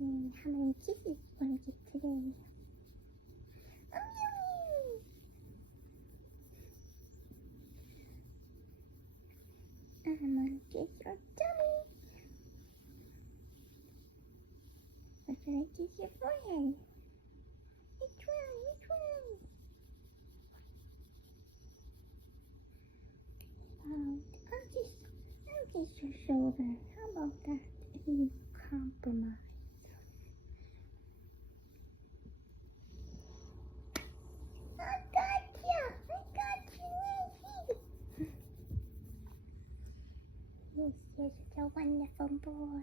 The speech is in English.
How many kisses you want to get today? I'm gonna kiss your tummy. Or should I kiss your forehead? Which one? Which one? I'll kiss your shoulder. How about that? You compromise. I got you right here. Yes, you're such a wonderful boy.